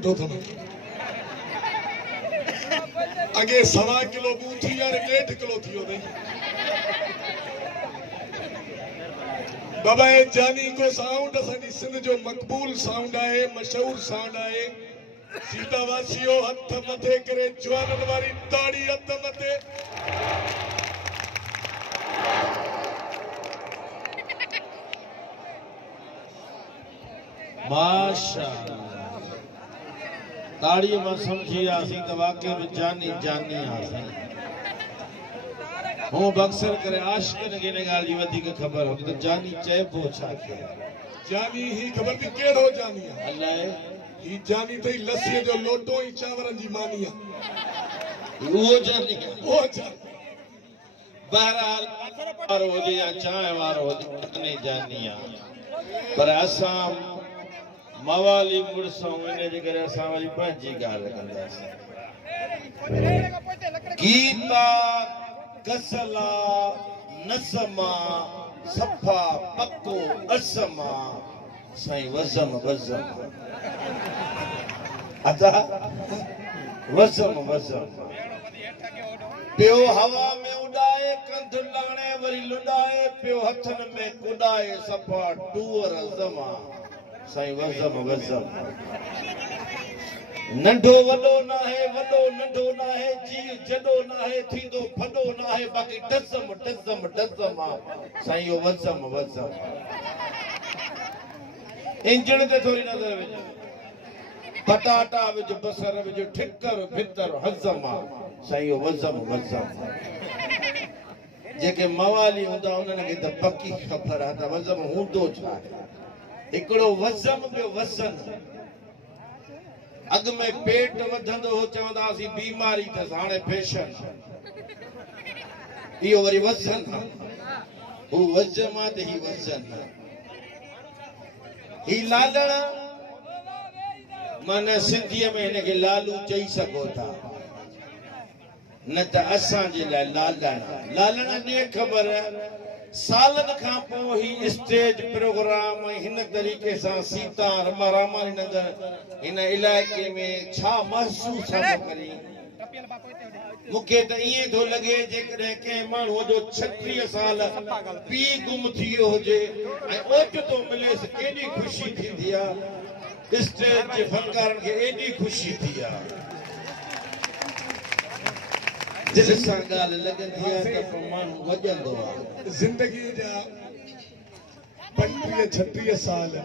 ॾिठो अथव अॻे 1.25 किलो बूथी यार 1.5 किलो थी वियो अथई बाबा जानी को साउंड असांजी सिंध जो मक़बूल साउंड आहे मशहूर साउंड आहे सीता वासियो हथ मथे करे जवाननि वारी ताड़ी हथ मथे माशाअल्लाह ताड़ी में समझी आसी तो वाकई में जानी जानी आसी हूँ बक्सर करे आशिकन के ने गाल जी वधी के खबर होती तो जानी चए पोछा के जानी ही खबर थी केड़ो जानी आहे अल्लाह ही जानी थई लस्सी जो लोटो ही चावरन जी मानी आहे वो जानी वो जानी बहरहाल और हो या चाय वारो हो नहीं जानी आ पर असा मवाली मुड़सों इने जे करे असा वाली पंहिंजी गाल कंदासीं गीता कसला नसमा सफा पक्को असमा साईं वज़म वज़म अता वज़म वज़म पियो हवा में उड़ाए कंध लाणे वरी लुडाए पियो हथन में कुडाए सफा टूर ज़मा साईं वज़म वज़म नंढो वडो ना है वडो नंढो ना है जी जडो ना है थींदो फडो ना है बाकी डज़म डज़म डज़म साईं यो वज़म वज़म इंजण ते थोड़ी नजर विझ पटाटा विझ बसर विझ ठिकर भितर हज़म साईं यो वज़म वज़म जेके मवाली हूंदा उन्हनि खे त पकी ख़बर आहे त वज़म हूंदो छा आहे हिकिड़ो वज़म ॿियो वज़न अग में पेट वधंदो हो चवंदासीं बीमारी अथसि हाणे फैशन इहो वरी वज़न हू वज़म आहे त ही वज़न ही लालण माना सिंधीअ में हिनखे लालू चई सघो था न त असांजे लाइ लालण लालण ॾे ख़बर सालन खां पोइ ही स्टेज प्रोग्राम हिन तरीक़े सां सीता रामानी नगर हिन इलाइक़े में छा महसूस करी मूंखे त ईअं थो लॻे जेकॾहिं कंहिं माण्हूअ जो 36 साल पीउ गुम थी वियो हुजे ऐं ओचितो मिलेसि केॾी ख़ुशी थींदी आहे स्टेज जे फनकारनि खे एॾी ख़ुशी थी आहे दिल सां ॻाल्हि लॻंदी आहे त पोइ माण्हू वॼंदो आहे जिंदगी जा 35 36 साल